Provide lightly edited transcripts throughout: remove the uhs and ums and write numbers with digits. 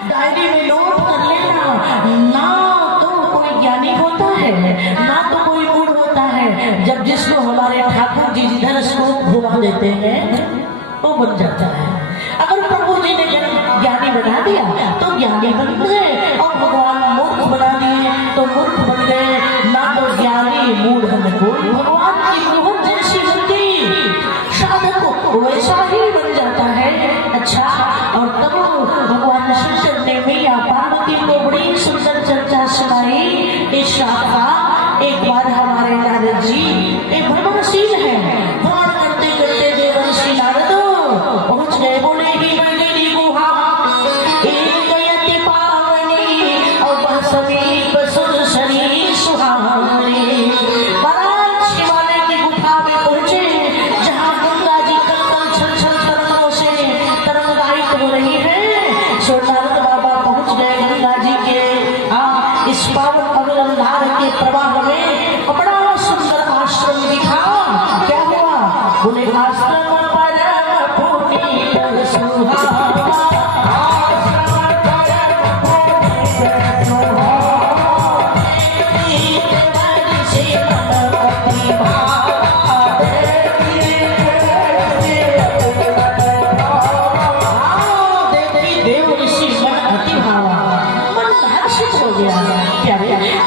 Diary में note कर लेना, ना तो कोई ज्ञानी होता है ना तो कोई मूड होता है। जब जिसको हमारे ठाकुर जी जिधर श्लोक घुमा देते हैं वो बन जाता है। अगर प्रभु जी ने ज्ञानी बना दिया तो ज्ञानी बन गए, और भगवान मूर्ख बना दिए तो मूर्ख बन गए। ना तो ज्ञानी मूड हमको भगवान की मोहन जैसी होती, साधक को वैसा ही बन जाता है। अच्छा, और तब भगवान शंकर ने मैया पार्वती को बड़ी सुंदर चर्चा सुनाई। इस शाखा एक बार हमारे नारद जी एक भ्रमणशील है, भ्रमण करते करते देवर्षि नारद पहुंच गए। बोले ही मंदिरी गुहा एक यति पावनी, और वह समीप सुर शरीर सुहावनी। महाराज शिवालय की गुफा में पहुंचे, जहां गंगा जी कल छल छल तरंगों से तरंगायित हो रही है। सो नारद बाबा पहुंच गए गंगा जी के इस पावन अविरंधार के प्रवाह में। बड़ा सुंदर आश्रम दिखा। क्या हुआ? बोले आश्रम परम पुनीत सुहावा,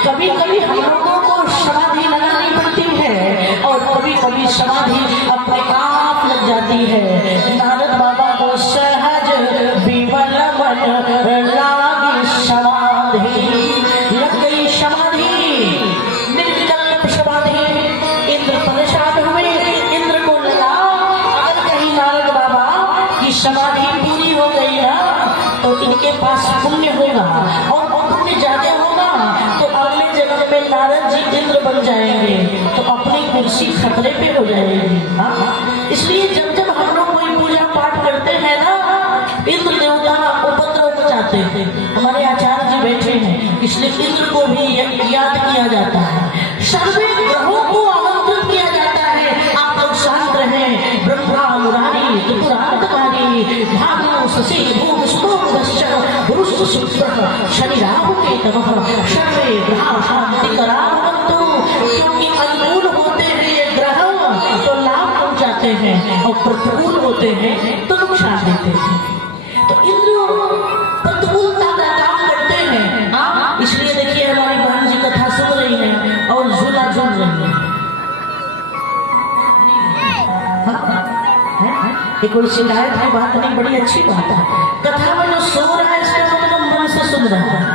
कभी कभी हम लोगों को समाधि लगानी पड़ती है और कभी कभी समाधि अपने आप लग जाती है। नारद बाबा को सहज विमल मन लागी समाधि, लग गई समाधि, निर्विकल्प समाधि। इंद्र परेशान हुए, इंद्र को लगा अगर कहीं नारद बाबा की समाधि पूरी हो गई ना तो इनके पास पुण्य होगा, और पुण्य ज्यादा होगा तो अगले जन्म में नारद जी इंद्र बन जाएंगे, तो अपनी कुर्सी खतरे पे हो जाएगी। इसलिए जब जब हम लोग कोई पूजा पाठ करते हैं ना, इंद्र देवता उपद्रव मचाते हैं। हमारे आचार्य जी बैठे हैं, इसलिए इंद्र को भी याद किया जाता है। सर्वे ग्रहों को आमंत्रित किया जाता है, आप लोग शांत रहें। ब्रह्मा मुरारी त्रिपुरांतकारी भानु शशि भूम स्तोमश्च गुरुश्च शुक्रः शनि राहु केतवः सर्वे ग्रहाः शान्तिकरावन्तु। क्योंकि अनुकूल होते हैं ये ग्रह तो लाभ पहुंचाते हैं, और प्रतिकूल होते हैं तो नुकसान देते हैं। तो इंद्र प्रतिकूलता का काम करते हैं। इसलिए देखिए हमारी बहन जी कथा सुन रही है और झूला झूल रही है। एक कोई शिकायत की बात नहीं, बड़ी अच्छी बात है। कथा में जो सो रहा है इसका मतलब मन से सुन रहा है,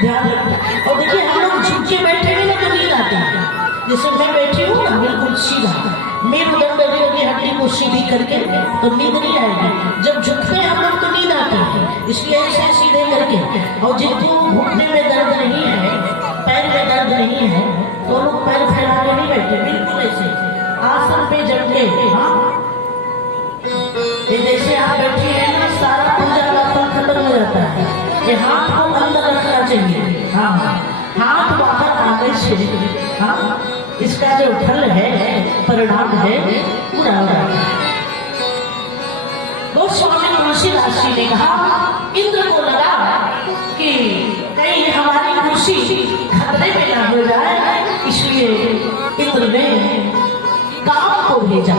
ध्यान रखना। और देखिए हम लोग झुक के बैठेंगे ना तो नींद आती है। जैसे मैं बैठी हूँ ना बिल्कुल सीधा, मेरुदंड की हड्डी को सीधी करके तो नींद नहीं आएगी। जब झुकते हैं हम लोग तो नींद आती है, इसलिए ऐसे सीधे करके। और जिनको घुटने में दर्द नहीं है, पैर में दर्द नहीं है, तो लोग पैर फैला के नहीं बैठे, बिल्कुल ऐसे आसन पे जम के। ये जैसे आप बैठे हैं ना, सारा पूजा का फल खत्म हो जाता है। ये हाथ को अंदर रखना चाहिए, हाथ बाहर आने से इसका जो फल है, परिणाम है, पूरा हो रहा है। गोस्वामी तुलसीदास जी ने कहा, इंद्र को लगा कि कहीं हमारी कुर्सी खतरे में ना हो जाए, इसलिए इंद्र ने काम को भेजा।